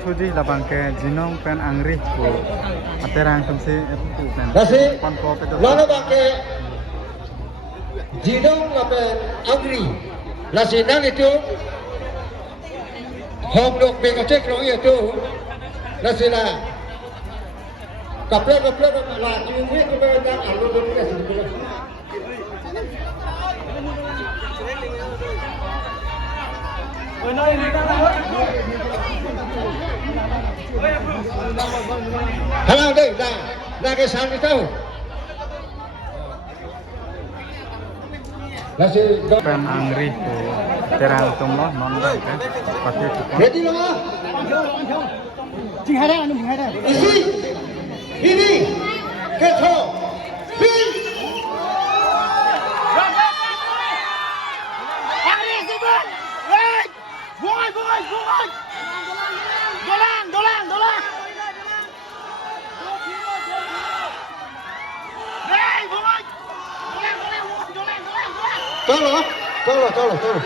Suji labang ke jinong pen angri ku aterang tumsi itu pen Kasi pan ko pe to lalo bangke jinong lapen angri lasinang itu homdok bekacek lo itu lasina kaplek la ciumnya ke bawah alu dulu kasih dulu. Halang deh, dah ke sana tahu. Nasi pen angri ku aterang tum lo non ke pati ku ready loh. Ini, keto, bin. Tolong.